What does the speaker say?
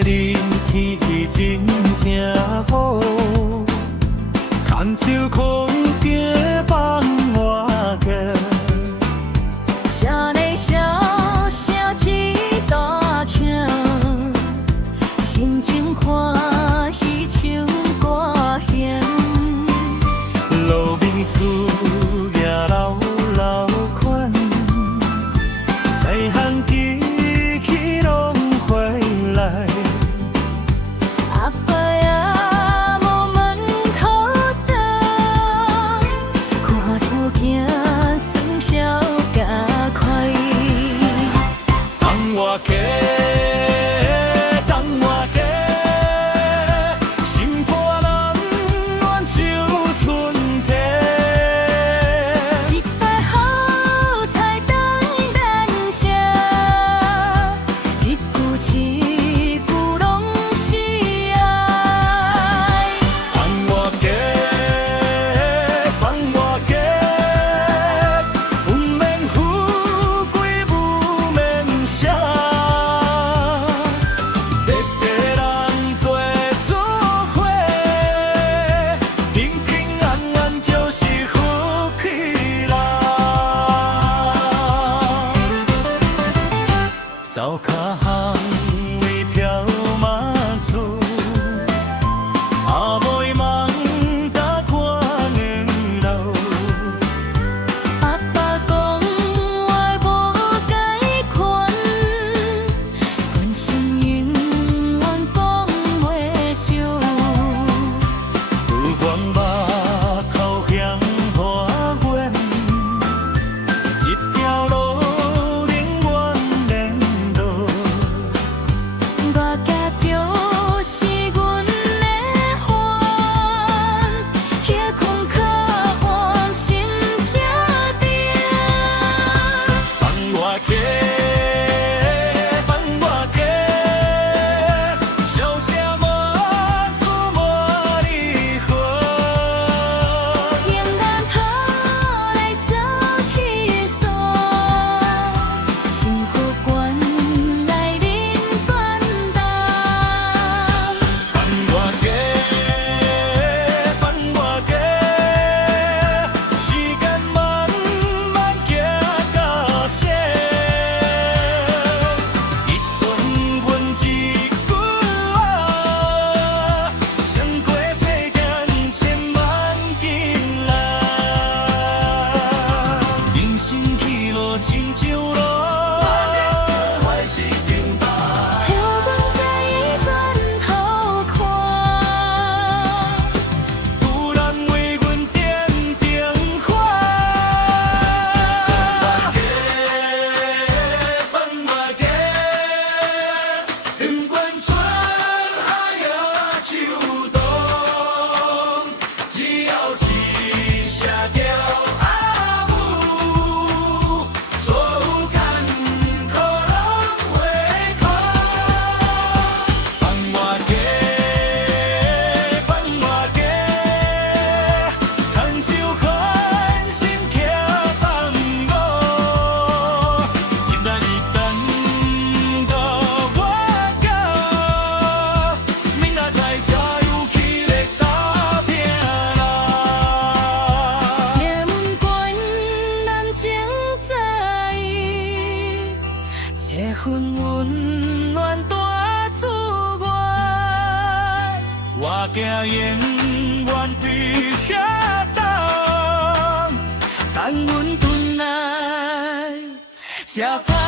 日天气真正好，牵手空行放我行。车内小声一大声，心情欢喜唱歌声。路边厝也老老款，细汉记起拢回来。阿爸也无门口等，看途行算小加快。等我过，等我过，心破人怨像春天。一摆好彩等咱写，一句一句拢是爱。放我过，放我过，不免富贵，不免奢，日日人做做伙，平平安安就是福气啦。扫脚巷为飘马厝。阿妹忙甲看年老，阿爸讲我无该款，关心永远放袂收。有光目头向花园，一条路永远连路。我家就是阮的魂，夜空可换心正定。放我过，放我过，小声满足满离合。迎咱好来做起诉，幸福关来临断当。放我过，放我过，时间慢慢行到色，一顿阮一句话，胜过世间千万景啦。人生去路亲像路。留阮在伊转头看。有人为阮点灯花，放我过，不管春夏也秋冬，只要一声叫阿母，所有坎坷拢会过。放我过，放我过，牵手宽心骑放我，今仔日等到我到，明仔载才有气力打拼啦。夜门关，咱情在意，这份温暖大自然。我行永远对遐等。等阮回来，吃饭。